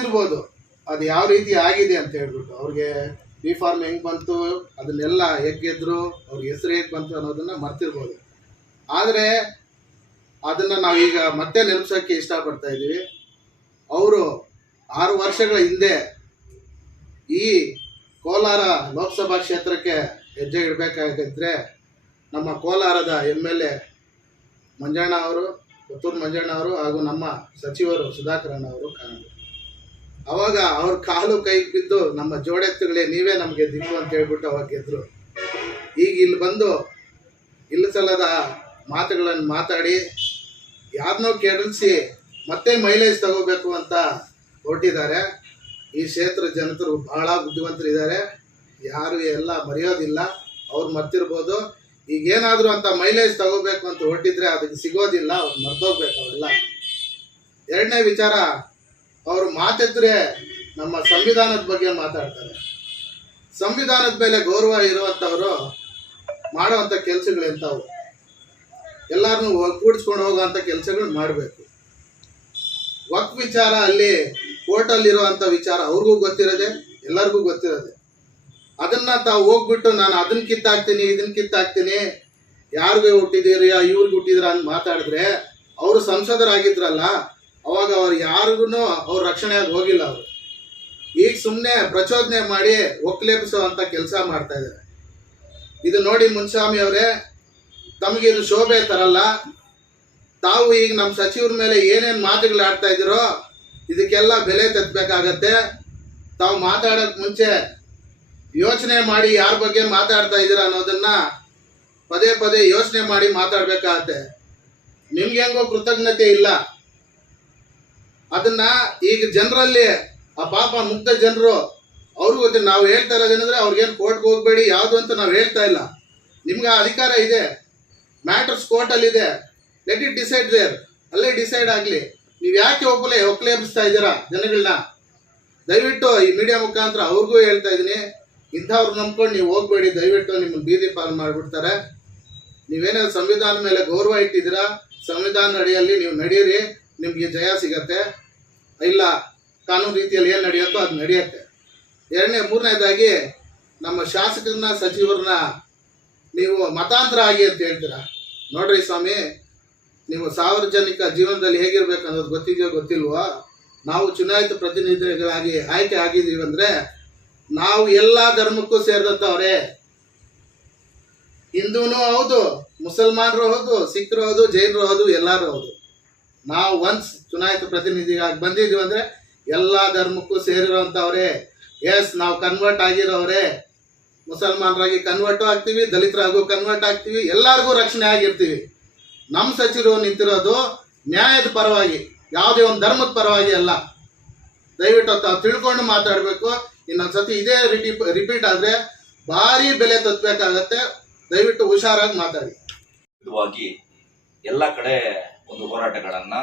ಮರ್ತಿರ್ಬೋದು ಅದು ಯಾವ ರೀತಿ ಆಗಿದೆ ಅಂತ ಹೇಳ್ಬಿಟ್ಟು. ಅವ್ರಿಗೆ ಬಿ ಫಾರ್ಮ್ ಹೆಂಗೆ ಬಂತು, ಅದನ್ನೆಲ್ಲ ಹೇಗೆ ಗೆದ್ರು, ಅವ್ರಿಗೆ ಹೆಸರು ಹೇಗೆ ಬಂತು ಅನ್ನೋದನ್ನು ಮರ್ತಿರ್ಬೋದು. ಆದರೆ ಅದನ್ನು ನಾವೀಗ ಮತ್ತೆ ನೆನಪಿಸೋಕ್ಕೆ ಇಷ್ಟಪಡ್ತಾ ಇದ್ದೀವಿ. ಅವರು 6 ವರ್ಷಗಳ ಹಿಂದೆ ಈ ಕೋಲಾರ ಲೋಕಸಭಾ ಕ್ಷೇತ್ರಕ್ಕೆ ಹೆಜ್ಜೆ ಇಡಬೇಕಾಗಿದ್ದರೆ ನಮ್ಮ ಕೋಲಾರದ MLA ಮಂಜಣ್ಣ ಅವರು, ಪುತ್ತೂರು ಮಂಜಣ್ಣ ಅವರು ಹಾಗೂ ನಮ್ಮ ಸಚಿವರು ಸುಧಾಕರಣ್ಣ ಅವರು ಕಾಣಲು. ಅವಾಗ ಅವ್ರ ಕಾಲು ಕೈ ಬಿದ್ದು ನಮ್ಮ ಜೋಡೆತ್ತುಗಳೇ ನೀವೇ ನಮಗೆ ದಿಕ್ಕು ಅಂತ ಹೇಳ್ಬಿಟ್ಟು ಅವಾಗ ಗೆದ್ರು. ಈಗ ಇಲ್ಲಿ ಬಂದು ಇಲ್ಲ ಸಲ್ಲದ ಮಾತುಗಳನ್ನು ಮಾತಾಡಿ ಯಾರನ್ನೋ ಕೆರಳಿಸಿ ಮತ್ತೆ ಮೈಲೇಜ್ ತಗೋಬೇಕು ಅಂತ ಹೊರಟಿದ್ದಾರೆ. ಈ ಕ್ಷೇತ್ರ ಜನತರು ಬಹಳ ಬುದ್ಧಿವಂತರಿದ್ದಾರೆ, ಯಾರು ಎಲ್ಲ ಮರೆಯೋದಿಲ್ಲ. ಅವ್ರು ಮರ್ತಿರ್ಬೋದು. ಈಗೇನಾದರೂ ಅಂತ ಮೈಲೇಜ್ ತಗೋಬೇಕು ಅಂತ ಹೊರಟಿದ್ರೆ ಅದಕ್ಕೆ ಸಿಗೋದಿಲ್ಲ, ಅವ್ರು ಮರ್ತೋಗ್ಬೇಕು ಅವೆಲ್ಲ. ಎರಡನೇ ವಿಚಾರ, ಅವರು ಮಾತೆತ್ತರೆ ನಮ್ಮ ಸಂವಿಧಾನದ ಬಗ್ಗೆ ಮಾತಾಡ್ತಾರೆ. ಸಂವಿಧಾನದ ಮೇಲೆ ಗೌರವ ಇರುವಂಥವರು ಮಾಡುವಂಥ ಕೆಲಸಗಳೆಂಥವು, ಎಲ್ಲರನ್ನೂ ಒಗ್ಗೂಡಿಸ್ಕೊಂಡು ಹೋಗುವಂಥ ಕೆಲಸಗಳು ಮಾಡಬೇಕು. ವಕ್ಫ್ ವಿಚಾರ ಅಲ್ಲಿ ಕೋರ್ಟಲ್ಲಿರುವಂಥ ವಿಚಾರ ಅವ್ರಿಗೂ ಗೊತ್ತಿರೋದೆ, ಎಲ್ಲರಿಗೂ ಗೊತ್ತಿರೋದೆ. ಅದನ್ನು ತಾವು ಹೋಗ್ಬಿಟ್ಟು ನಾನು ಅದನ್ನು ಕಿತ್ತಾಕ್ತೀನಿ ಇದನ್ನು ಕಿತ್ತಾಕ್ತೀನಿ, ಯಾರಿಗೆ ಹುಟ್ಟಿದ್ದೀರಿ ಇವ್ರಿಗೆ ಹುಟ್ಟಿದ್ರ ಅಂತ ಮಾತಾಡಿದ್ರೆ, ಅವರು ಸಂಸದರಾಗಿದ್ರಲ್ಲ ಅವಾಗ ಅವ್ರು ಯಾರಿಗೂ ಅವ್ರ ರಕ್ಷಣೆಯಾಗಿ ಹೋಗಿಲ್ಲ. ಅವರು ಈಗ ಸುಮ್ಮನೆ ಪ್ರಚೋದನೆ ಮಾಡಿ ಒಕ್ಕಲೇಪಿಸುವಂಥ ಕೆಲಸ ಮಾಡ್ತಾ ಇದ್ದಾರೆ. ಇದು ನೋಡಿ ಮುನ್ಸ್ವಾಮಿ ಅವರೇ, ತಮಗೆ ಇದು ಶೋಭೆ ತರಲ್ಲ. ತಾವು ಈಗ ನಮ್ಮ ಸಚಿವರ ಮೇಲೆ ಏನೇನು ಮಾತುಗಳು ಆಡ್ತಾ ಇದ್ದೀರೋ ಇದಕ್ಕೆಲ್ಲ ಬೆಲೆ ತೆತ್ತಬೇಕಾಗತ್ತೆ. ತಾವು ಮಾತಾಡೋಕ್ಕೆ ಮುಂಚೆ ಯೋಚನೆ ಮಾಡಿ ಯಾರ ಬಗ್ಗೆ ಮಾತಾಡ್ತಾ ಇದ್ದೀರಾ ಅನ್ನೋದನ್ನ ಪದೇ ಪದೇ ಯೋಚನೆ ಮಾಡಿ ಮಾತಾಡಬೇಕಾಗತ್ತೆ. ನಿಮ್ಗೆ ಹೆಂಗೋ ಕೃತಜ್ಞತೆ ಇಲ್ಲ, ಅದನ್ನ ಈಗ ಜನರಲ್ಲಿ ಆ ಪಾಪ ಮುಗ್ಧ ಜನರು ಅವ್ರಿಗೂ ಗೊತ್ತಿಲ್ಲ. ನಾವು ಹೇಳ್ತಾ ಇರೋದೇನೆಂದ್ರೆ ಅವ್ರಿಗೇನು ಕೋರ್ಟ್ಗೆ ಹೋಗ್ಬೇಡಿ ಯಾವುದು ಅಂತ ನಾವು ಹೇಳ್ತಾ ಇಲ್ಲ. ನಿಮ್ಗೆ ಆ ಅಧಿಕಾರ ಇದೆ, ಮ್ಯಾಟರ್ಸ್ ಕೋರ್ಟಲ್ಲಿದೆ, ಲೆಟ್ ಇಟ್ ಡಿಸೈಡ್ ದೇರ್, ಅಲ್ಲೇ ಡಿಸೈಡ್ ಆಗಲಿ. ನೀವು ಯಾಕೆ ಒಕ್ಕಲೇಪಿಸ್ತಾ ಇದ್ದೀರಾ ಜನಗಳನ್ನ? ದಯವಿಟ್ಟು ಈ ಮೀಡಿಯಾ ಮುಖಾಂತರ ಅವ್ರಿಗೂ ಹೇಳ್ತಾ ಇದ್ದೀನಿ, ಇಂಥವ್ರು ನಂಬ್ಕೊಂಡು ನೀವು ಹೋಗ್ಬೇಡಿ, ದಯವಿಟ್ಟು ನಿಮ್ಮನ್ನು ಬೀದಿ ಪಾಲು ಮಾಡಿಬಿಡ್ತಾರೆ. ನೀವೇನಾದ್ರು ಸಂವಿಧಾನ ಮೇಲೆ ಗೌರವ ಇಟ್ಟಿದ್ದೀರಾ, ಸಂವಿಧಾನ ಅಡಿಯಲ್ಲಿ ನೀವು ನಡೆಯಿರಿ, ನಿಮಗೆ ಜಯ ಸಿಗತ್ತೆ. ಇಲ್ಲ ಕಾನೂನು ರೀತಿಯಲ್ಲಿ ಏನು ನಡೆಯುತ್ತೋ ಅದು ನಡೆಯುತ್ತೆ. ಮೂರನೇದಾಗಿ ನಮ್ಮ ಶಾಸಕರನ್ನ ಸಚಿವರನ್ನ ನೀವು ಮತಾಂತರ ಆಗಿ ಅಂತ ಹೇಳ್ತೀರಾ. ನೋಡ್ರಿ ಸ್ವಾಮಿ, ನೀವು ಸಾರ್ವಜನಿಕ ಜೀವನದಲ್ಲಿ ಹೇಗಿರ್ಬೇಕು ಅನ್ನೋದು ಗೊತ್ತಿದೆಯೋ ಗೊತ್ತಿಲ್ವೋ? ನಾವು ಚುನಾಯಿತ ಪ್ರತಿನಿಧಿಗಳಾಗಿ ಆಯ್ಕೆ ಆಗಿದ್ದೀವಿ ಅಂದರೆ ನಾವು ಎಲ್ಲ ಧರ್ಮಕ್ಕೂ ಸೇರಿದಂಥವ್ರೆ. ಹಿಂದೂನೂ ಹೌದು, ಮುಸಲ್ಮಾನರು ಹೌದು, ಸಿಖ್ರು ಹೌದು, ಜೈನರು ಹೌದು, ಎಲ್ಲರೂ ಹೌದು. ನಾವು ಒನ್ಸ್ ಚುನಾಯಿತ ಪ್ರತಿನಿಧಿಗಾಗಿ ಬಂದಿದ್ದೀವಿ ಅಂದರೆ ಎಲ್ಲ ಧರ್ಮಕ್ಕೂ ಸೇರಿರೋವಂಥವ್ರೆ. ಎಸ್, ನಾವು ಕನ್ವರ್ಟ್ ಆಗಿರೋವ್ರೆ. ಮುಸಲ್ಮಾನರಾಗಿ ಕನ್ವರ್ಟು ಆಗ್ತೀವಿ, ದಲಿತರಾಗೂ ಕನ್ವರ್ಟ್ ಆಗ್ತೀವಿ, ಎಲ್ಲರಿಗೂ ರಕ್ಷಣೆ ಆಗಿರ್ತೀವಿ. ನಮ್ಮ ಸಚಿವರು ನಿಂತಿರೋದು ನ್ಯಾಯದ ಪರವಾಗಿ, ಯಾವುದೇ ಒಂದು ಧರ್ಮದ ಪರವಾಗಿ ಅಲ್ಲ. ದಯವಿಟ್ಟು ತಾವು ತಿಳ್ಕೊಂಡು ಮಾತಾಡಬೇಕು. ಇನ್ನೊಂದ್ಸತಿ ಇದೇ ರಿಪೀಟ್ ಆದರೆ ಭಾರಿ ಬೆಲೆ ತತ್ತಬೇಕಾಗತ್ತೆ. ದಯವಿಟ್ಟು ಹುಷಾರಾಗಿ ಮಾತಾಡಿ. ಎಲ್ಲ ಕಡೆ ಒಂದು ಹೋರಾಟಗಳನ್ನ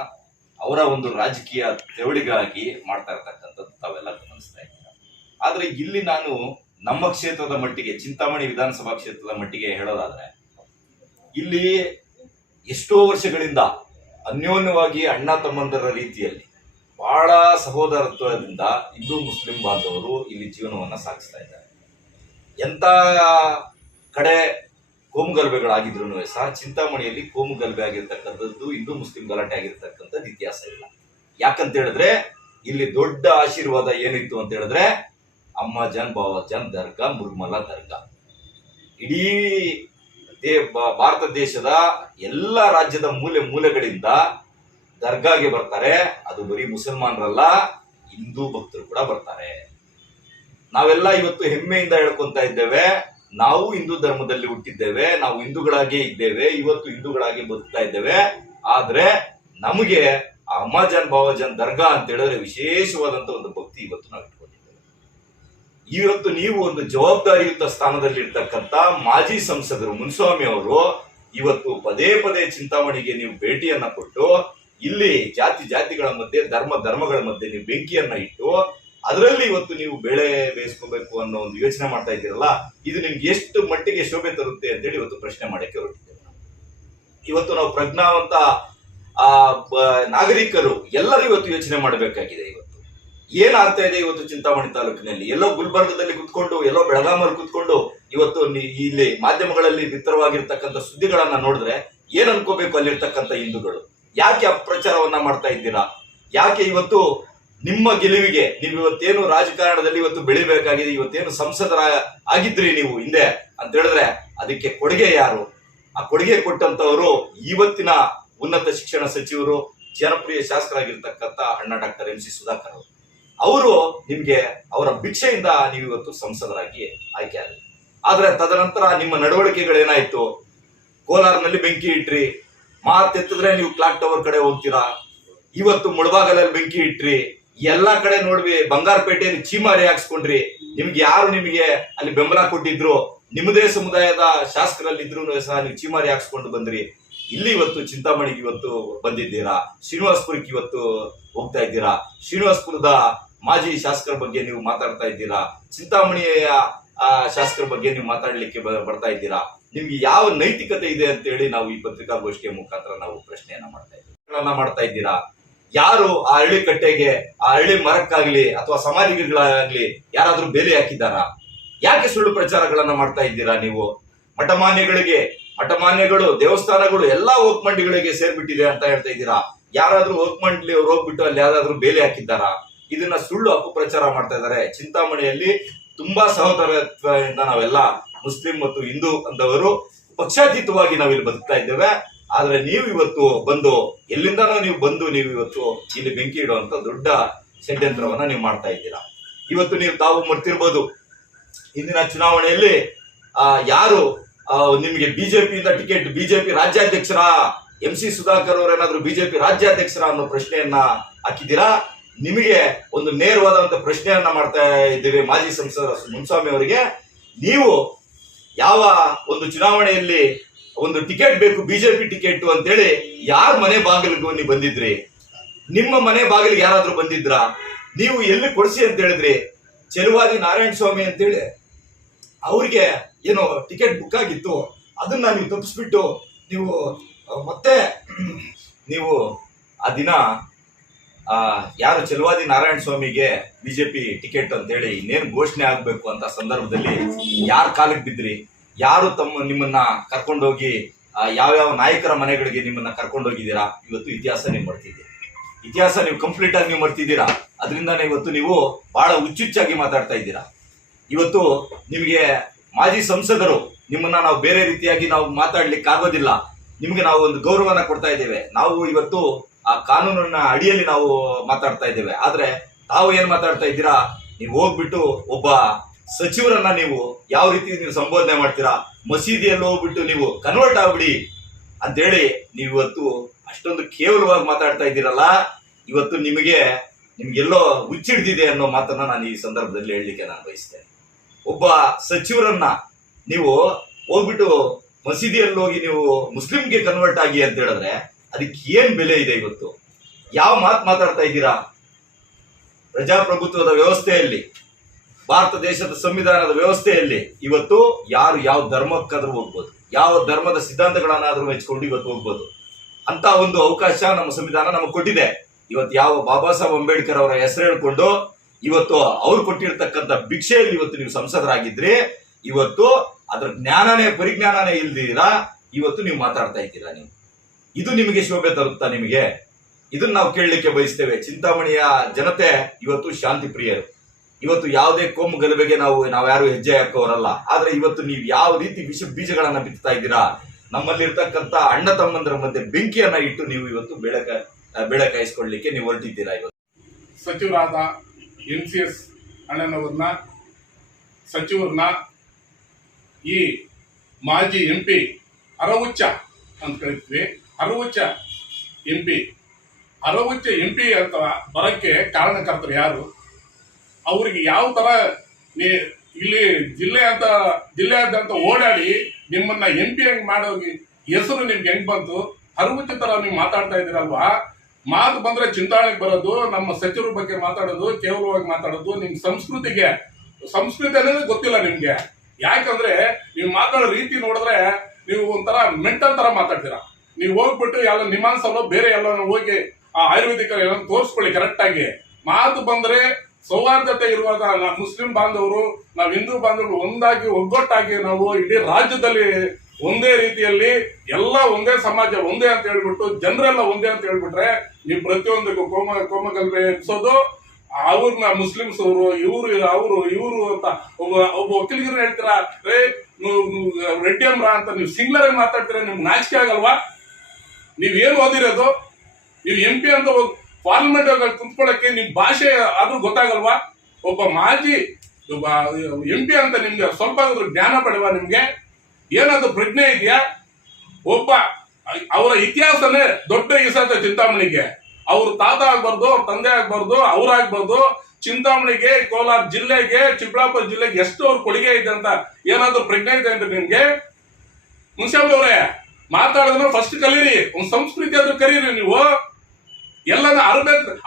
ಅವರ ಒಂದು ರಾಜಕೀಯ ತೆವಳಿಗಾಗಿ ಮಾಡ್ತಾ ಇರ್ತಕ್ಕಂಥದ್ದು ತಾವೆಲ್ಲ ಗಮನಿಸ್ತಾ ಇದ್ದೀರಾ. ಆದ್ರೆ ಇಲ್ಲಿ ನಾನು ನಮ್ಮ ಕ್ಷೇತ್ರದ ಮಟ್ಟಿಗೆ, ಚಿಂತಾಮಣಿ ವಿಧಾನಸಭಾ ಕ್ಷೇತ್ರದ ಮಟ್ಟಿಗೆ ಹೇಳೋದಾದ್ರೆ, ಇಲ್ಲಿ ಎಷ್ಟೋ ವರ್ಷಗಳಿಂದ ಅನ್ಯೋನ್ಯವಾಗಿ ಅಣ್ಣ ತಮ್ಮಂದರ ರೀತಿಯಲ್ಲಿ ಬಹಳ ಸಹೋದರತ್ವದಿಂದ ಹಿಂದೂ ಮುಸ್ಲಿಂ ಬಾಂಧವರು ಇಲ್ಲಿ ಜೀವನವನ್ನ ಸಾಗಿಸ್ತಾ ಇದ್ದಾರೆ. ಎಂತ ಕಡೆ ಕೋಮುಗಲಭೆಗಳಾಗಿದ್ರು ಸಹ ಚಿಂತಾಮಣಿಯಲ್ಲಿ ಕೋಮುಗಲಭೆ ಆಗಿರ್ತಕ್ಕಂಥದ್ದು, ಹಿಂದೂ ಮುಸ್ಲಿಂ ಗಲಾಟೆ ಆಗಿರ್ತಕ್ಕಂಥದ್ದು ಇತಿಹಾಸ ಇಲ್ಲ. ಯಾಕಂತ ಹೇಳಿದ್ರೆ ಇಲ್ಲಿ ದೊಡ್ಡ ಆಶೀರ್ವಾದ ಏನಿತ್ತು ಅಂತ ಹೇಳಿದ್ರೆ ಅಮ್ಮಜಾನ್ ಬಾವಜಾನ್ ದರ್ಗಾ, ಮುರ್ಮಲಾ ದರ್ಗಾ. ಇಡೀ ಭಾರತ ದೇಶದ ಎಲ್ಲ ರಾಜ್ಯದ ಮೂಲೆ ಮೂಲೆಗಳಿಂದ ದರ್ಗಾಗೆ ಬರ್ತಾರೆ. ಅದು ಬರೀ ಮುಸಲ್ಮಾನರಲ್ಲ, ಹಿಂದೂ ಭಕ್ತರು ಕೂಡ ಬರ್ತಾರೆ. ನಾವೆಲ್ಲ ಇವತ್ತು ಹೆಮ್ಮೆಯಿಂದ ಹೇಳ್ಕೊಂತ ಇದ್ದೇವೆ, ನಾವು ಹಿಂದೂ ಧರ್ಮದಲ್ಲಿ ಹುಟ್ಟಿದ್ದೇವೆ, ನಾವು ಹಿಂದೂಗಳಾಗೇ ಇದ್ದೇವೆ, ಇವತ್ತು ಹಿಂದೂಗಳಾಗಿ ಬದುಕ್ತಾ ಇದ್ದೇವೆ. ಆದ್ರೆ ನಮಗೆ ಅಮ್ಮಜಾನ್ ಬಾವಜಾನ್ ದರ್ಗಾ ಅಂತ ಹೇಳಿದ್ರೆ ವಿಶೇಷವಾದಂತ ಒಂದು ಭಕ್ತಿ ಇವತ್ತು ನಾವು ಇಟ್ಕೊಂಡಿದ್ದೇವೆ. ಇವತ್ತು ನೀವು ಒಂದು ಜವಾಬ್ದಾರಿಯುತ ಸ್ಥಾನದಲ್ಲಿ ಇರ್ತಕ್ಕಂಥ ಮಾಜಿ ಸಂಸದರು ಮುನ್ಸ್ವಾಮಿ ಅವರು ಇವತ್ತು ಪದೇ ಪದೇ ಚಿಂತಾಮಣಿಗೆ ನೀವು ಭೇಟಿಯನ್ನ ಕೊಟ್ಟು ಇಲ್ಲಿ ಜಾತಿಗಳ ಮಧ್ಯೆ, ಧರ್ಮಗಳ ಮಧ್ಯೆ ನೀವು ಬೆಂಕಿಯನ್ನ ಇಟ್ಟು ಅದರಲ್ಲಿ ಇವತ್ತು ನೀವು ಬೆಳೆ ಬೇಯಿಸ್ಕೋಬೇಕು ಅನ್ನೋ ಒಂದು ಯೋಚನೆ ಮಾಡ್ತಾ ಇದ್ದೀರಲ್ಲ, ಇದು ನಿಮ್ಗೆ ಎಷ್ಟು ಮಟ್ಟಿಗೆ ಶೋಭೆ ತರುತ್ತೆ ಅಂತೇಳಿ ಇವತ್ತು ಪ್ರಶ್ನೆ ಮಾಡಕ್ಕೆ ಹೊರಟಿದ್ದೇವೆ. ಇವತ್ತು ನಾವು ಪ್ರಜ್ಞಾವಂತ ನಾಗರಿಕರು ಎಲ್ಲರೂ ಇವತ್ತು ಯೋಚನೆ ಮಾಡಬೇಕಾಗಿದೆ. ಇವತ್ತು ಏನಾಗ್ತಾ ಇದೆ ಇವತ್ತು ಚಿಂತಾಮಣಿ ತಾಲೂಕಿನಲ್ಲಿ? ಎಲ್ಲೋ ಗುಲ್ಬರ್ಗದಲ್ಲಿ ಕುತ್ಕೊಂಡು, ಎಲ್ಲೋ ಬೆಳಗಾಮಲ್ಲಿ ಕುತ್ಕೊಂಡು ಇವತ್ತು ಇಲ್ಲಿ ಮಾಧ್ಯಮಗಳಲ್ಲಿ ಬಿತ್ತರವಾಗಿರ್ತಕ್ಕಂಥ ಸುದ್ದಿಗಳನ್ನ ನೋಡಿದ್ರೆ ಏನ್ ಅನ್ಕೋಬೇಕು ಅಲ್ಲಿರ್ತಕ್ಕಂಥ ಹಿಂದೂಗಳು? ಯಾಕೆ ಅಪಪ್ರಚಾರವನ್ನ ಮಾಡ್ತಾ ಇದ್ದೀರಾ? ಯಾಕೆ ಇವತ್ತು ನಿಮ್ಮ ಗೆಲುವಿಗೆ ನೀವು ಇವತ್ತೇನು ರಾಜಕಾರಣದಲ್ಲಿ ಇವತ್ತು ಬೆಳಿಬೇಕಾಗಿದೆ, ಇವತ್ತೇನು ಸಂಸದರ ಆಗಿದ್ರಿ ನೀವು ಹಿಂದೆ ಅಂತ ಹೇಳಿದ್ರೆ ಅದಕ್ಕೆ ಕೊಡುಗೆ ಯಾರು? ಆ ಕೊಡುಗೆ ಕೊಟ್ಟಂತವರು ಇವತ್ತಿನ ಉನ್ನತ ಶಿಕ್ಷಣ ಸಚಿವರು, ಜನಪ್ರಿಯ ಶಾಸಕರಾಗಿರ್ತಕ್ಕಂಥ ಅಣ್ಣ ಡಾಕ್ಟರ್ MC ಸುಧಾಕರ್ ಅವರು ನಿಮ್ಗೆ ಅವರ ಭಿಕ್ಷೆಯಿಂದ ನೀವು ಇವತ್ತು ಸಂಸದರಾಗಿ ಆಯ್ಕೆ ಆದ್ರಿ. ಆದ್ರೆ ತದನಂತರ ನಿಮ್ಮ ನಡವಳಿಕೆಗಳೇನಾಯ್ತು? ಕೋಲಾರ್ನಲ್ಲಿ ಬೆಂಕಿ ಇಟ್ರಿ, ಮಾತೆತ್ತಿದ್ರೆ ನೀವು ಕ್ಲಾಕ್ ಟವರ್ ಕಡೆ ಹೋಗ್ತೀರಾ. ಇವತ್ತು ಮುಳಬಾಗಲಲ್ಲಿ ಬೆಂಕಿ ಇಟ್ರಿ, ಎಲ್ಲಾ ಕಡೆ ನೋಡ್ವಿ. ಬಂಗಾರಪೇಟೆಯಲ್ಲಿ ಚೀಮಾರಿ ಹಾಕ್ಸ್ಕೊಂಡ್ರಿ. ನಿಮ್ಗೆ ಯಾರು ನಿಮಗೆ ಅಲ್ಲಿ ಬೆಂಬಲ ಕೊಟ್ಟಿದ್ರು, ನಿಮ್ಮದೇ ಸಮುದಾಯದ ಶಾಸಕರಲ್ಲಿ ಇದ್ರು ಸಹ ನೀವು ಚೀಮಾರಿ ಹಾಕ್ಸ್ಕೊಂಡು ಬಂದ್ರಿ. ಇಲ್ಲಿ ಇವತ್ತು ಚಿಂತಾಮಣಿಗೆ ಇವತ್ತು ಬಂದಿದ್ದೀರಾ, ಶ್ರೀನಿವಾಸಪುರಕ್ಕೆ ಇವತ್ತು ಹೋಗ್ತಾ ಇದ್ದೀರಾ. ಶ್ರೀನಿವಾಸಪುರದ ಮಾಜಿ ಶಾಸಕರ ಬಗ್ಗೆ ನೀವು ಮಾತಾಡ್ತಾ ಇದ್ದೀರಾ, ಚಿಂತಾಮಣಿಯ ಶಾಸಕರ ಬಗ್ಗೆ ನೀವು ಮಾತಾಡ್ಲಿಕ್ಕೆ ಬರ್ತಾ ಇದ್ದೀರಾ. ನಿಮ್ಗೆ ಯಾವ ನೈತಿಕತೆ ಇದೆ ಅಂತ ಹೇಳಿ ನಾವು ಈ ಪತ್ರಿಕಾಗೋಷ್ಠಿಯ ಮುಖಾಂತರ ನಾವು ಪ್ರಶ್ನೆಯನ್ನ ಮಾಡ್ತಾ ಇದ್ದೀರಾ. ಯಾರು ಆ ಹಳ್ಳಿ ಕಟ್ಟೆಗೆ, ಆ ಹಳ್ಳಿ ಮರಕ್ಕಾಗ್ಲಿ ಅಥವಾ ಸಮಾಧಿಗಳಾಗ್ಲಿ ಯಾರಾದ್ರೂ ಬೇಲಿ ಹಾಕಿದ್ದಾರಾ? ಯಾಕೆ ಸುಳ್ಳು ಪ್ರಚಾರಗಳನ್ನ ಮಾಡ್ತಾ ಇದ್ದೀರಾ ನೀವು? ಮಠಮಾನ್ಯಗಳು, ದೇವಸ್ಥಾನಗಳು ಎಲ್ಲಾ ಹೋಗ್ಮಂಡಿಗಳಿಗೆ ಸೇರ್ಬಿಟ್ಟಿದೆ ಅಂತ ಹೇಳ್ತಾ ಇದ್ದೀರಾ. ಯಾರಾದ್ರೂ ಹೋಗ್ಮಂಡ್ಲಿ ಅವ್ರು ಹೋಗ್ಬಿಟ್ಟು ಅಲ್ಲಿ ಯಾವ್ದಾದ್ರು ಬೇಲಿ ಹಾಕಿದ್ದಾರಾ? ಇದನ್ನ ಸುಳ್ಳು ಅಪಪ್ರಚಾರ ಮಾಡ್ತಾ ಇದ್ದಾರೆ. ಚಿಂತಾಮಣಿಯಲ್ಲಿ ತುಂಬಾ ಸಹೋದರತ್ವದಿಂದ ನಾವೆಲ್ಲ ಮುಸ್ಲಿಂ ಮತ್ತು ಹಿಂದೂ ಅಂದವರು ಪಕ್ಷಾತೀತವಾಗಿ ನಾವಿಲ್ಲಿ ಬದುಕ್ತಾ ಇದ್ದೇವೆ. ಆದ್ರೆ ನೀವು ಇವತ್ತು ಬಂದು ಎಲ್ಲಿಂದನೋ ನೀವು ಬಂದು ನೀವು ಇವತ್ತು ಇಲ್ಲಿ ಬೆಂಕಿ ಇಡುವಂತ ದೊಡ್ಡ ಷಡ್ಯಂತ್ರವನ್ನ ನೀವು ಮಾಡ್ತಾ ಇದ್ದೀರಾ. ಇವತ್ತು ನೀವು ತಾವು ಮರ್ತಿರ್ಬೋದು, ಇಂದಿನ ಚುನಾವಣೆಯಲ್ಲಿ ಯಾರು ನಿಮಗೆ ಬಿಜೆಪಿಯಿಂದ ಟಿಕೆಟ್, ಬಿಜೆಪಿ ರಾಜ್ಯಾಧ್ಯಕ್ಷರ MC ಸುಧಾಕರ್ ಅವರೇನಾದ್ರೂ ಬಿಜೆಪಿ ರಾಜ್ಯಾಧ್ಯಕ್ಷರ ಅನ್ನೋ ಪ್ರಶ್ನೆಯನ್ನ ಹಾಕಿದ್ದೀರಾ? ನಿಮಗೆ ಒಂದು ನೇರವಾದಂತ ಪ್ರಶ್ನೆಯನ್ನ ಮಾಡ್ತಾ ಇದ್ದೇವೆ ಮಾಜಿ ಸಂಸದ ಮುನ್ಸ್ವಾಮಿ ಅವರಿಗೆ. ನೀವು ಯಾವ ಒಂದು ಚುನಾವಣೆಯಲ್ಲಿ ಒಂದು ಟಿಕೆಟ್ ಬೇಕು, ಬಿಜೆಪಿ ಟಿಕೆಟ್ ಅಂತೇಳಿ ಯಾರ ಮನೆ ಬಾಗಿಲಿಗೆ ನೀವು ಬಂದಿದ್ರಿ? ನಿಮ್ಮ ಮನೆ ಬಾಗಿಲಿಗೆ ಯಾರಾದ್ರೂ ಬಂದಿದ್ರಾ? ನೀವು ಎಲ್ಲಿ ಕೊಡಿಸಿ ಅಂತ ಹೇಳಿದ್ರಿ? ಚೆಲುವಾದಿ ನಾರಾಯಣ ಸ್ವಾಮಿ ಅಂತೇಳಿ ಅವ್ರಿಗೆ ಏನೋ ಟಿಕೆಟ್ ಬುಕ್ ಆಗಿತ್ತು, ಅದನ್ನ ನೀವು ತಪ್ಪಿಸ್ಬಿಟ್ಟು ನೀವು ಮತ್ತೆ ನೀವು ಆ ದಿನ ಯಾರು ಚೆಲುವಾದಿ ನಾರಾಯಣ ಸ್ವಾಮಿಗೆ ಬಿಜೆಪಿ ಟಿಕೆಟ್ ಅಂತೇಳಿ ಇನ್ನೇನು ಘೋಷಣೆ ಆಗ್ಬೇಕು ಅಂತ ಸಂದರ್ಭದಲ್ಲಿ ಯಾರ ಕಾಲಿಗೆ ಬಿದ್ರಿ? ಯಾರು ನಿಮ್ಮನ್ನ ಕರ್ಕೊಂಡೋಗಿ ಯಾವ್ಯಾವ ನಾಯಕರ ಮನೆಗಳಿಗೆ ನಿಮ್ಮನ್ನ ಕರ್ಕೊಂಡೋಗಿದ್ದೀರಾ? ಇವತ್ತು ಇತಿಹಾಸ ನೀವು ಮರ್ತಿದ್ದೀರಾ. ಇತಿಹಾಸ ನೀವು ಕಂಪ್ಲೀಟ್ ಆಗಿ ನೀವು ಮರ್ತಿದ್ದೀರಾ. ಅದರಿಂದಾನೇ ಇವತ್ತು ನೀವು ಬಹಳ ಹುಚ್ಚುಚ್ಚಾಗಿ ಮಾತಾಡ್ತಾ ಇದ್ದೀರಾ. ಇವತ್ತು ನಿಮಗೆ ಮಾಜಿ ಸಂಸದರು, ನಿಮ್ಮನ್ನ ನಾವು ಬೇರೆ ರೀತಿಯಾಗಿ ನಾವು ಮಾತಾಡ್ಲಿಕ್ಕೆ ಆಗೋದಿಲ್ಲ. ನಿಮ್ಗೆ ನಾವು ಒಂದು ಗೌರವನ ಕೊಡ್ತಾ ಇದ್ದೇವೆ. ನಾವು ಇವತ್ತು ಆ ಕಾನೂನನ್ನ ಅಡಿಯಲ್ಲಿ ನಾವು ಮಾತಾಡ್ತಾ ಇದ್ದೇವೆ. ಆದ್ರೆ ತಾವು ಏನ್ ಮಾತಾಡ್ತಾ ಇದ್ದೀರಾ? ನೀವು ಹೋಗ್ಬಿಟ್ಟು ಒಬ್ಬ ಸಚಿವರನ್ನ ನೀವು ಯಾವ ರೀತಿ ನೀವು ಸಂಬೋಧನೆ ಮಾಡ್ತೀರಾ? ಮಸೀದಿಯಲ್ಲಿ ಹೋಗ್ಬಿಟ್ಟು ನೀವು ಕನ್ವರ್ಟ್ ಆಗ್ಬಿಡಿ ಅಂತೇಳಿ ನೀವು ಇವತ್ತು ಅಷ್ಟೊಂದು ಕೇವಲವಾಗಿ ಮಾತಾಡ್ತಾ ಇದ್ದೀರಲ್ಲ. ಇವತ್ತು ನಿಮ್ಗೆಲ್ಲೋ ಹುಚ್ಚಿಡ್ದಿದೆ ಅನ್ನೋ ಮಾತನ್ನ ನಾನು ಈ ಸಂದರ್ಭದಲ್ಲಿ ಹೇಳಲಿಕ್ಕೆ ನಾನು ಬಯಸ್ತೇನೆ. ಒಬ್ಬ ಸಚಿವರನ್ನ ನೀವು ಹೋಗ್ಬಿಟ್ಟು ಮಸೀದಿಯಲ್ಲಿ ಹೋಗಿ ನೀವು ಮುಸ್ಲಿಂಗೆ ಕನ್ವರ್ಟ್ ಆಗಿ ಅಂತ ಹೇಳಿದ್ರೆ ಅದಕ್ಕೆ ಏನ್ ಬೆಲೆ ಇದೆ? ಇವತ್ತು ಯಾವ ಮಾತಾಡ್ತಾ ಇದ್ದೀರಾ? ಪ್ರಜಾಪ್ರಭುತ್ವದ ವ್ಯವಸ್ಥೆಯಲ್ಲಿ, ಭಾರತ ದೇಶದ ಸಂವಿಧಾನದ ವ್ಯವಸ್ಥೆಯಲ್ಲಿ ಇವತ್ತು ಯಾರು ಯಾವ ಧರ್ಮಕ್ಕಾದ್ರೂ ಹೋಗ್ಬೋದು, ಯಾವ ಧರ್ಮದ ಸಿದ್ಧಾಂತಗಳನ್ನಾದ್ರೂ ಮೆಚ್ಕೊಂಡು ಇವತ್ತು ಹೋಗ್ಬೋದು ಅಂತ ಒಂದು ಅವಕಾಶ ನಮ್ಮ ಸಂವಿಧಾನ ನಮಗೆ ಕೊಟ್ಟಿದೆ. ಇವತ್ತು ಯಾವ ಬಾಬಾ ಸಾಹೇಬ್ ಅಂಬೇಡ್ಕರ್ ಅವರ ಹೆಸರು ಹೇಳ್ಕೊಂಡು ಇವತ್ತು ಅವ್ರು ಕೊಟ್ಟಿರ್ತಕ್ಕಂಥ ಭಿಕ್ಷೆಯಲ್ಲಿ ಇವತ್ತು ನೀವು ಸಂಸದರಾಗಿದ್ರಿ. ಇವತ್ತು ಅದ್ರ ಪರಿಜ್ಞಾನನೇ ಇಲ್ದಿರಾ ಇವತ್ತು ನೀವು ಮಾತಾಡ್ತಾ ಇದ್ದೀರಾ. ಇದು ನಿಮಗೆ ಶೋಭೆ ತರುತ್ತಾ? ನಿಮಗೆ ಇದನ್ನ ನಾವು ಕೇಳಲಿಕ್ಕೆ ಬಯಸ್ತೇವೆ. ಚಿಂತಾಮಣಿಯ ಜನತೆ ಇವತ್ತು ಶಾಂತಿ ಪ್ರಿಯರು. ಇವತ್ತು ಯಾವುದೇ ಕೋಮು ಗಲಭೆಗೆ ನಾವು ಯಾರು ಹೆಜ್ಜೆ ಹಾಕೋರಲ್ಲ. ಆದ್ರೆ ಇವತ್ತು ನೀವು ಯಾವ ರೀತಿ ವಿಷ ಬೀಜಗಳನ್ನ ಬಿತ್ತಾ ಇದ್ದೀರಾ? ನಮ್ಮಲ್ಲಿರ್ತಕ್ಕಂಥ ಅಣ್ಣ ತಮ್ಮಂದರ ಮಧ್ಯೆ ಬೆಂಕಿಯನ್ನ ಇಟ್ಟು ನೀವು ಇವತ್ತು ಬೆಳೆ ಕಾಯಿಸ್ಕೊಳ್ಳಿಕ್ಕೆ ನೀವು ಹೊರಟಿದ್ದೀರಾ. ಇವತ್ತು ಸಚಿವರಾದ NCS ಅಣ್ಣನವ್ರನ್ನ, ಸಚಿವರನ್ನ, ಈ ಮಾಜಿ MP ಅರಹುಚ್ಚ ಅಂತ ಕರಿತೀವಿ, ಅರಹುಚ್ಚ MP ಅಂತ ಬರಕ್ಕೆ ಕಾರಣಕರ್ತರು ಯಾರು? ಅವ್ರಿಗೆ ಯಾವ ತರ ಇಲ್ಲಿ ಜಿಲ್ಲೆಯಾದ್ಯಂತ ಓಡಾಡಿ ನಿಮ್ಮನ್ನ MP ಹೆಂಗ್ ಮಾಡೋಗಿ ಹೆಸರು ನಿಮ್ಗೆ ಹೆಂಗ್ ಬಂತು? ಅರಹುಚ್ಚ ತರ ನೀವು ಮಾತಾಡ್ತಾ ಇದ್ದೀರಲ್ವಾ? ಮಾತು ಬಂದ್ರೆ ಚಿಂತಾಮಣಿಗೆ ಬರೋದು, ನಮ್ಮ ಸಚಿವರ ಬಗ್ಗೆ ಮಾತಾಡೋದು, ಕೇವಲವಾಗಿ ಮಾತಾಡೋದು, ನಿಮ್ ಸಂಸ್ಕೃತಿ ಅನ್ನೋದು ಗೊತ್ತಿಲ್ಲ ನಿಮ್ಗೆ. ಯಾಕಂದ್ರೆ ನೀವು ಮಾತಾಡೋ ರೀತಿ ನೋಡಿದ್ರೆ ನೀವು ಒಂಥರ ಮೆಂಟಲ್ ತರ ಮಾತಾಡ್ತೀರಾ. ನೀವು ಹೋಗ್ಬಿಟ್ಟು ಎಲ್ಲ ನಿಮಾನ್ಸಲ್ಲೋ ಬೇರೆ ಎಲ್ಲ ಹೋಗಿ ಆ ಆಯುರ್ವೇದಿಕ ಎಲ್ಲ ತೋರಿಸ್ಕೊಳ್ಳಿ ಕರೆಕ್ಟ್ ಆಗಿ. ಮಾತು ಬಂದ್ರೆ ಸೌಹಾರ್ದತೆ ಇರುವಾಗ ಮುಸ್ಲಿಂ ಬಾಂಧವರು ನಾವು ಹಿಂದೂ ಬಾಂಧವರು ಒಂದಾಗಿ ಒಗ್ಗಟ್ಟಾಗಿ ನಾವು ಇಡೀ ರಾಜ್ಯದಲ್ಲಿ ಒಂದೇ ರೀತಿಯಲ್ಲಿ ಎಲ್ಲ ಒಂದೇ ಸಮಾಜ ಒಂದೇ ಅಂತ ಹೇಳ್ಬಿಟ್ಟು ಜನರೆಲ್ಲ ಒಂದೇ ಅಂತ ಹೇಳ್ಬಿಟ್ರೆ ನೀವು ಪ್ರತಿಯೊಂದಕ್ಕೂ ಕೋಮಗಲ್ಭೆ ಎಬ್ಸೋದು ಅವ್ರನ್ನ ಮುಸ್ಲಿಮ್ಸ್ ಇವರು ಅಂತ ಒಬ್ಬ ವಕೀಲರು ಹೇಳ್ತೀರಾ ರೇ ರೆಡ್ಡಿ ಅಮ್ರ ಅಂತ ನೀವು ಸಿಂಗ್ಲರ್ ಮಾತಾಡ್ತೀರಾ, ನಿಮ್ಗೆ ನಾಚಿಕೆ ಆಗಲ್ವಾ? ನೀವೇನು ಓದಿರೋದು? ನೀವು MP ಅಂತ ಪಾರ್ಲಿಮೆಂಟ್ ಕುಂತ್ಕೊಳ್ಳಕ್ಕೆ ನಿಮ್ ಭಾಷೆ ಆದ್ರೂ ಗೊತ್ತಾಗಲ್ವಾ? ಒಬ್ಬ ಮಾಜಿ MP ಅಂತ ನಿಮ್ಗೆ ಸ್ವಲ್ಪ ಜ್ಞಾನ ಪಡೆವಾ? ನಿಮ್ಗೆ ಏನಾದ್ರು ಪ್ರಜ್ಞೆ ಇದೆಯಾ? ಒಬ್ಬ ಅವರ ಇತಿಹಾಸನೇ ದೊಡ್ಡ ಇತಿಹಾಸ ಚಿಂತಾಮಣಿಗೆ. ಅವ್ರ ತಾತ ಆಗ್ಬಾರ್ದು, ಅವ್ರ ತಂದೆ ಆಗ್ಬಾರ್ದು, ಅವ್ರಾಗ್ಬಾರ್ದು. ಚಿಂತಾಮಣಿಗೆ, ಕೋಲಾರ ಜಿಲ್ಲೆಗೆ, ಚಿಕ್ಕಬಳ್ಳಾಪುರ ಜಿಲ್ಲೆಗೆ ಎಷ್ಟು ಅವ್ರ ಕೊಡುಗೆ ಇದೆ ಅಂತ ಏನಾದ್ರು ಪ್ರಜ್ಞೆ ಇದೆ ಅಂತ ನಿಮ್ಗೆ? ಮುನ್ಸ್ವಾಮಿ ಅವರೇ, ಮಾತಾಡಿದ್ರೆ ಫಸ್ಟ್ ಕಲೀರಿ, ಒಂದ್ ಸಂಸ್ಕೃತಿ ಆದ್ರೂ ಕರೀರಿ. ನೀವು ಎಲ್ಲನ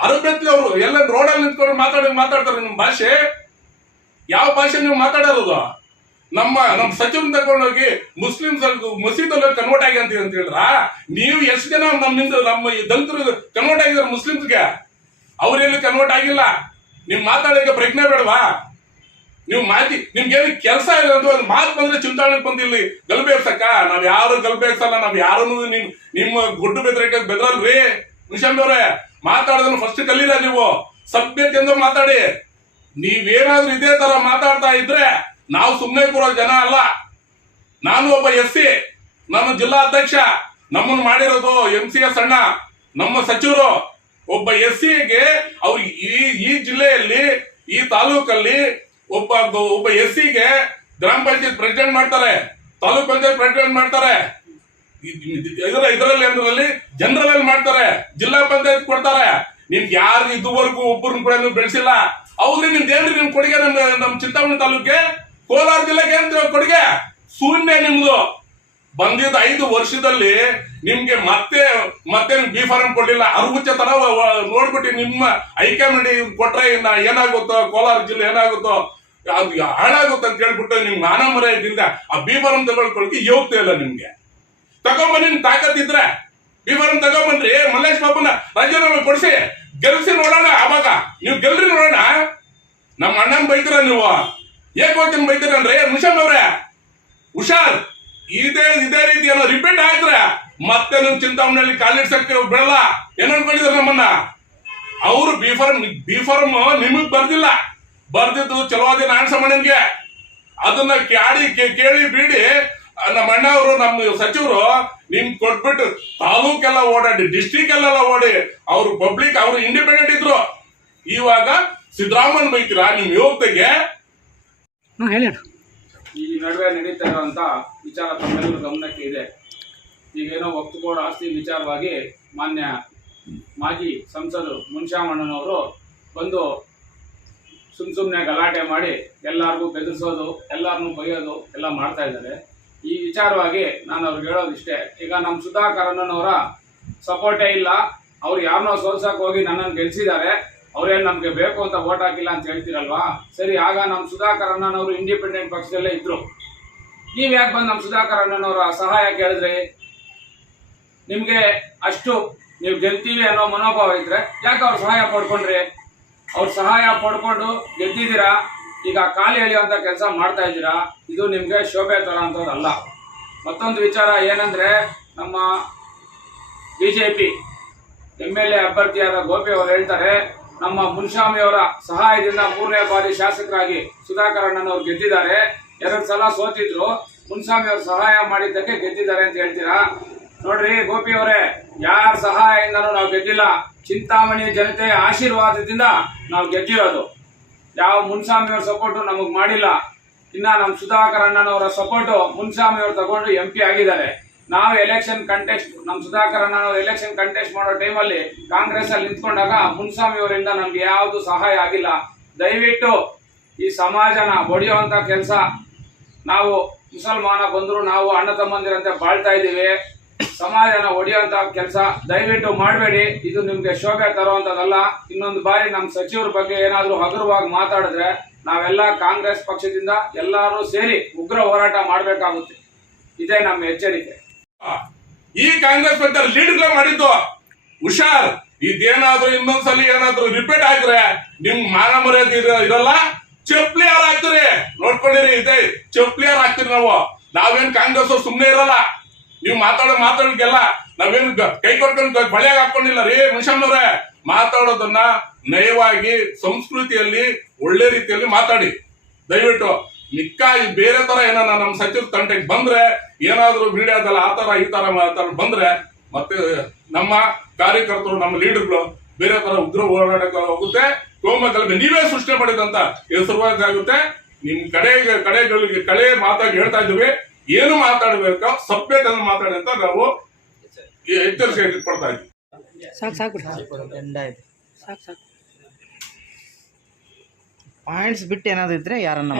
ಅರಬೆತ್ಲಿ ಅವರು ಎಲ್ಲ ರೋಡಲ್ಲಿ ನಿಂತ್ಕೊಂಡು ಮಾತಾಡ್ತಾರೆ. ನಿಮ್ ಭಾಷೆ ಯಾವ ಭಾಷೆ ನೀವು ಮಾತಾಡೋದು? ನಮ್ಮ ಸಚಿವರನ್ನ ತಗೊಂಡೋಗಿ ಮುಸ್ಲಿಮ್ಸ್ ಮಸೀದಲ್ಲಿ ಕನ್ವರ್ಟ್ ಆಗಿ ಅಂತ ಹೇಳಿದ್ರ? ನೀವು ಎಷ್ಟು ಜನ ನಮ್ಮ ದಲಿತರು ಕನ್ವರ್ಟ್ ಆಗಿದ್ದಾರೆ ಮುಸ್ಲಿಮ್ಸ್ಗೆ? ಅವ್ರೆಲ್ಲಿ ಕನ್ವರ್ಟ್ ಆಗಿಲ್ಲ. ನಿಮ್ ಮಾತಾಡೋಕೆ ಪ್ರಜ್ಞೆ ಬೇಡವಾ? ನೀವು ನಿಮ್ಗೆ ಕೆಲಸ ಇಲ್ಲ ಅಂತ ಒಂದು ಮಾತು ಬಂದ್ರೆ ಚಿಂತಾಮಣಿಗೆ ಬಂದಿಲ್ಲಿ ಗಲ್ಬೇರ್ಸಕ್ಕ? ನಾವ್ ಯಾರು ಗಲ್ಬೇರ್ಸಲ್ಲ, ನಾವ್ ಯಾರನ್ನು ನಿಮ್ಮ ಗುಡ್ಡು ಬೆದ್ರಲ್ರಿ. ಮುನ್ಸ್ವಾಮಿ ಅವರೇ, ಮಾತಾಡೋದನ್ನ ಫಸ್ಟ್ ಕಲೀರ. ನೀವು ಸಭ್ಯತೆಯಿಂದ ಮಾತಾಡಿ. ನೀವೇನಾದ್ರೂ ಇದೇ ತರ ಮಾತಾಡ್ತಾ ಇದ್ರೆ ನಾವು ಸುಮ್ಮನೆ ಕೂರೋ ಜನ ಅಲ್ಲ. ನಾನು ಒಬ್ಬ SC, ನಾನು ಜಿಲ್ಲಾ ಅಧ್ಯಕ್ಷ. ನಮ್ಮನ್ನು ಮಾಡಿರೋದು MCS ಅಣ್ಣ, ನಮ್ಮ ಸಚಿವರು. ಒಬ್ಬ SCಗೆ ಅವ್ರು ಈ ಜಿಲ್ಲೆಯಲ್ಲಿ, ಈ ತಾಲೂಕಲ್ಲಿ ಒಬ್ಬ SCಗೆ ಗ್ರಾಮ ಪಂಚಾಯತ್ ಪ್ರೆಸಿಡೆಂಟ್ ಮಾಡ್ತಾರೆ, ತಾಲೂಕ್ ಪಂಚಾಯತ್ ಪ್ರೆಸಿಡೆಂಟ್ ಮಾಡ್ತಾರೆ, ಇದರಲ್ಲಿ ಜನರಲ್ ಮಾಡ್ತಾರೆ, ಜಿಲ್ಲಾ ಪಂಚಾಯತ್ ಕೊಡ್ತಾರೆ. ನಿಮ್ಗೆ ಯಾರು ಇದುವರೆಗೂ ಒಬ್ಬರನ್ನ ಕೂಡ ಬೆಳೆಸಿಲ್ಲ. ಹೌದ್ರಿ, ನಿಮ್ದೇನ್ರಿ ನಿಮ್ ಕೊಡುಗೆ ನಮ್ ಚಿಂತಾಮಣಿ ತಾಲೂಕಿಗೆ, ಕೋಲಾರ ಜಿಲ್ಲೆಗೆ ಏನ್ ಕೊಡುಗೆ? ಶೂನ್ಯ. ನಿಮ್ದು ಬಂದಿದ್ದ 5 ವರ್ಷದಲ್ಲಿ ನಿಮ್ಗೆ ಮತ್ತೆ ಬಿ ಫಾರಂ ಕೊಡ್ಲಿಲ್ಲ. ಅರ್ಗುಚ್ಚ ತರ ನೋಡ್ಬಿಟ್ಟು ನಿಮ್ಮ ಹೈಕಮಾಂಡ್ ಕೊಟ್ರೆ ಏನಾಗುತ್ತೋ, ಕೋಲಾರ ಜಿಲ್ಲೆ ಏನಾಗುತ್ತೋ, ಅದು ಹಾಳಾಗುತ್ತೆ ಅಂತ ಹೇಳ್ಬಿಟ್ಟು ನಿಮ್ಗೆ ಮಾನ ಮರ್ಯಾದೆಯಿಂದ ಆ ಬಿ ಫಾರಂ ತಗೊಳ್ಕೊಳಕ್ಕೆ ಯೋಗ್ಯತೆ ಇಲ್ಲ. ನಿಮ್ಗೆ ತಗೊಂಬನ್ನಿ, ನಿಮ್ ತಾಕತ್ತಿದ್ರೆ ಬಿ ಫಾರಂ ತಗೊಂಬನ್ರಿ. ಮಲ್ಲೇಶ್ ಬಾಬುನ ರಾಜೀನಾಮೆ ಕೊಡಿಸಿ ಗೆಲ್ಸಿ ನೋಡೋಣ. ಆವಾಗ ನೀವು ಗೆಲ್ರಿ ನೋಡೋಣ. ನಮ್ಮ ಅಣ್ಣನ್ ಬೈತೀರ ನೀವು, ಏಕೋಚನ್ ಬೈತೀರನ್ರಿ. ಮುನ್ಸ್ವಾಮಿ ಅವ್ರೆ, ಹುಷಾರ್. ಇದೇ ರೀತಿ ಏನೋ ರಿಪೀಟ್ ಆಯ್ತ್ರೆ ಮತ್ತೆ ನಿಮ್ ಚಿಂತಾಮಣಿಯಲ್ಲಿ ಕಾಲಿಡ್ಸಕ್ಕೆ ಬಿಡಲ್ಲ. ಏನ್ ಅನ್ಕೊಂಡಿದ್ರು ನಮ್ಮನ್ನ? ಅವರು ಬಿ ಫಾರಂ ನಿಮಗ್ ಬರ್ದಿಲ್ಲ. ಬರ್ದಿದ್ದು ಚಲೋದಿ ನಾರಾಯಣಸ್ವಾಮಿಗೆ. ಅದನ್ನ ಕೇಳಿ ಬೀಡಿ ನಮ್ಮ ಅಣ್ಣ ಅವರು, ನಮ್ಮ ಸಚಿವರು ನಿಮ್ ಕೊಟ್ಬಿಟ್ಟು ತಾಲೂಕೆಲ್ಲ ಓಡಾಡಿ, ಡಿಸ್ಟ್ರಿಕ್ಟ್ ಎಲ್ಲ ಓಡಿ, ಅವ್ರು ಪಬ್ಲಿಕ್, ಅವ್ರು ಇಂಡಿಪೆಂಡೆಂಟ್ ಇದ್ರು. ಇವಾಗ ಸಿದ್ದರಾಮಯ್ಯ ಬೈತೀರಾ ನಿಮ್ ಯೋಗ್ಯತೆಗೆ? ಈ ನಡುವೆ ನಡೀತಾ ಇರುವಂತ ವಿಚಾರ ತಮ್ಮೆಲ್ಲರ ಗಮನಕ್ಕೆ ಇದೆ. ಈಗೇನೋ ವಕ್ಫ್ ಆಸ್ತಿ ವಿಚಾರವಾಗಿ ಮಾನ್ಯ ಮಾಜಿ ಸಂಸದರು ಮುನ್ಸ್ವಾಮಣ್ಣನವರು ಬಂದು ಸುಮ್ಮನೆ ಗಲಾಟೆ ಮಾಡಿ ಎಲ್ಲಾರ್ಗೂ ಬೆದರಿಸೋದು, ಎಲ್ಲಾರನ್ನೂ ಬೈಯೋದು ಎಲ್ಲ ಮಾಡ್ತಾ ಇದ್ದಾರೆ. ಈ ವಿಚಾರವಾಗಿ ನಾನು ಅವ್ರಿಗೆ ಹೇಳೋದಿಷ್ಟೇ, ಈಗ ನಮ್ಮ ಸುಧಾಕರ್ ಅಣ್ಣನವರ ಸಪೋರ್ಟೇ ಇಲ್ಲ. ಅವ್ರು ಯಾರನ್ನೋ ಸೋಲ್ಸಕ್ ಹೋಗಿ ನನ್ನನ್ನು ಗೆಲ್ಸಿದ್ದಾರೆ, ಅವ್ರೇನು ನಮ್ಗೆ ಬೇಕು ಅಂತ ವೋಟ್ ಹಾಕಿಲ್ಲ ಅಂತ ಹೇಳ್ತೀರಲ್ವಾ? ಸರಿ, ಆಗ ನಮ್ಮ ಸುಧಾಕರ್ ಅಣ್ಣನವರು ಇಂಡಿಪೆಂಡೆಂಟ್ ಪಕ್ಷದಲ್ಲೇ ಇದ್ರು. ನೀವ್ ಯಾಕೆ ಬಂದು ನಮ್ಮ ಸುಧಾಕರ್ ಅಣ್ಣನವರ ಸಹಾಯ ಕೇಳಿದ್ರಿ? ನಿಮ್ಗೆ ಅಷ್ಟು ನೀವು ಗೆಲ್ತೀವಿ ಅನ್ನೋ ಮನೋಭಾವ ಇದ್ರೆ ಯಾಕೆ ಅವ್ರ ಸಹಾಯ ಪಡ್ಕೊಂಡ್ರಿ? ಅವ್ರ ಸಹಾಯ ಪಡ್ಕೊಂಡು ಗೆದ್ದಿದ್ದೀರಾ, ಈಗ ಕಾಲು ಎಳೆಯುವಂತ ಕೆಲಸ ಮಾಡ್ತಾ ಇದ್ದೀರಾ. ಇದು ನಿಮ್ಗೆ ಶೋಭೆ ತರ ಅಂತದಲ್ಲ. ಮತ್ತೊಂದು ವಿಚಾರ ಏನಂದ್ರೆ, ನಮ್ಮ BJP MLA ಅಭ್ಯರ್ಥಿಯಾದ ಗೋಪಿ ಅವರು ಹೇಳ್ತಾರೆ, ನಮ್ಮ ಮುನ್ಸ್ವಾಮಿ ಅವರ ಸಹಾಯದಿಂದ 3ನೇ ಬಾರಿ ಶಾಸಕರಾಗಿ ಸುಧಾಕರ್ ಅಣ್ಣನವ್ರು ಗೆದ್ದಿದ್ದಾರೆ. 2 ಸಲ ಸೋತಿದ್ರು, ಮುನ್ಸ್ವಾಮಿ ಅವ್ರ ಸಹಾಯ ಮಾಡಿದ್ದಕ್ಕೆ ಗೆದ್ದಿದ್ದಾರೆ ಅಂತ ಹೇಳ್ತೀರಾ? ನೋಡ್ರಿ ಗೋಪಿ ಅವರೇ, ಯಾರ ಸಹಾಯದಿಂದನೂ ನಾವು ಗೆದ್ದಿಲ್ಲ. ಚಿಂತಾಮಣಿ ಜನತೆಯ ಆಶೀರ್ವಾದದಿಂದ ನಾವು ಗೆದ್ದಿರೋದು. ಯಾವ ಮುನ್ಸ್ವಾಮಿ ಅವ್ರ ಸಪೋರ್ಟು ನಮಗ್ ಮಾಡಿಲ್ಲ. ಇನ್ನ ನಮ್ಮ ಸುಧಾಕರ್ ಅಣ್ಣನವರ ಸಪೋರ್ಟು ಮುನ್ಸ್ವಾಮಿ ಅವರು ತಗೊಂಡು MP ಆಗಿದ್ದಾರೆ. ನಾವು ಎಲೆಕ್ಷನ್ ಕಂಟೆಸ್ಟ್, ನಮ್ಮ ಸುಧಾಕರ್ ಅಣ್ಣನವರು ಎಲೆಕ್ಷನ್ ಕಂಟೆಸ್ಟ್ ಮಾಡೋ ಟೈಮಲ್ಲಿ ಕಾಂಗ್ರೆಸ್ ಅಲ್ಲಿ ನಿಂತ್ಕೊಂಡಾಗ ಮುನ್ಸ್ವಾಮಿ ಅವರಿಂದ ನಮ್ಗೆ ಯಾವುದು ಸಹಾಯ ಆಗಿಲ್ಲ. ದಯವಿಟ್ಟು ಈ ಸಮಾಜನ ಒಡೆಯುವಂತ ಕೆಲಸ, ನಾವು ಮುಸಲ್ಮಾನ ಬಂದ್ರು ನಾವು ಅಣ್ಣ ತಮ್ಮಂದಿರಂತೆ ಬಾಳ್ತಾ ಇದ್ದೀವಿ. ಸಮಾಜನ ಒಡೆಯುವಂತ ಕೆಲಸ ದಯವಿಟ್ಟು ಮಾಡಬೇಡಿ. ಇದು ನಿಮ್ಗೆ ಶೋಭೆ ತರುವಂತದಲ್ಲ. ಇನ್ನೊಂದು ಬಾರಿ ನಮ್ಮ ಸಚಿವರ ಬಗ್ಗೆ ಏನಾದ್ರೂ ಹಗುರವಾಗಿ ಮಾತಾಡಿದ್ರೆ ನಾವೆಲ್ಲ ಕಾಂಗ್ರೆಸ್ ಪಕ್ಷದಿಂದ ಎಲ್ಲರೂ ಸೇರಿ ಉಗ್ರ ಹೋರಾಟ ಮಾಡಬೇಕಾಗುತ್ತೆ. ಇದೇ ನಮ್ಮ ಎಚ್ಚರಿಕೆ. ಈ ಕಾಂಗ್ರೆಸ್ ಪಕ್ಷ ಲೀಡರ್ಗಳೇ ಮಾಡಿದ್ದು. ಹುಷಾರ್, ಇದೇನಾದ್ರೂ ಇನ್ನೊಂದ್ಸಲಿ ಏನಾದ್ರೂ ರಿಪೀಟ್ ಆಗಿದ್ರೆ ನಿಮ್ ಮಾನ ಮರ್ಯಾದೆ ಇರಲ್ಲ. ಚಪ್ಪಲಿ ಯಾರು ಹಾಕ್ತಿರಿ ನೋಡ್ಕೊಂಡಿರಿ, ಇದೆ ಚಪ್ಪಲಿ ಯಾರು ಹಾಕ್ತಿರಿ. ನಾವೇನ್ ಕಾಂಗ್ರೆಸ್ ಸುಮ್ನೆ ಇರಲ್ಲ. ನೀವು ಮಾತಾಡೋದಕ್ಕೆಲ್ಲ ನಾವೇನು ಕೈ ಕೊಟ್ಕೊಂಡು ಬಳಿಯಾಗ ಹಾಕೊಂಡಿಲ್ಲ ರೀ. ಮುನ್ಷಮ್ಮನವ್ರೆ, ಮಾತಾಡೋದನ್ನ ನಯವಾಗಿ ಸಂಸ್ಕೃತಿಯಲ್ಲಿ ಒಳ್ಳೆ ರೀತಿಯಲ್ಲಿ ಮಾತಾಡಿ ದಯವಿಟ್ಟು. ಮಿಕ್ಕ ಬೇರೆ ತರ ಏನಾರ ನಮ್ಮ ಸಚಿವ ತಂಟೆಗೆ ಬಂದ್ರೆ, ಏನಾದ್ರು ಮೀಡಿಯಾದಲ್ಲಿ ಆ ತರ ಈ ತರ ಬಂದ್ರೆ, ಮತ್ತೆ ನಮ್ಮ ಕಾರ್ಯಕರ್ತರು, ನಮ್ಮ ಲೀಡರ್ಗಳು ಬೇರೆ ತರ ಉಗ್ರ ಹೋರಾಟಕ್ಕೆ ಹೋಗುತ್ತೆ. ಕೋಮಗಲಭೆ ನೀವೇ ಸೃಷ್ಟಿ ಮಾಡಿದಂತ ಹೆಸರುವಾಗುತ್ತೆ. ನಿಮ್ ಕಡೆ ಮಾತಾಗಿ ಹೇಳ್ತಾ ಇದ್ದೀವಿ, ಏನು ಮಾತಾಡ್ಬೇಕು ಸಭ್ಯತೆ ಮಾತಾಡಿ ಅಂತ ನಾವು ಎಚ್ಚರಿಕೆ ಕೊಡ್ತಾ ಇದ್ವಿ. ಪಾಯಿಂಟ್ಸ್ ಬಿಟ್ಟು ಏನಾದ್ರು ಇದ್ರೆ ಯಾರನ್ನ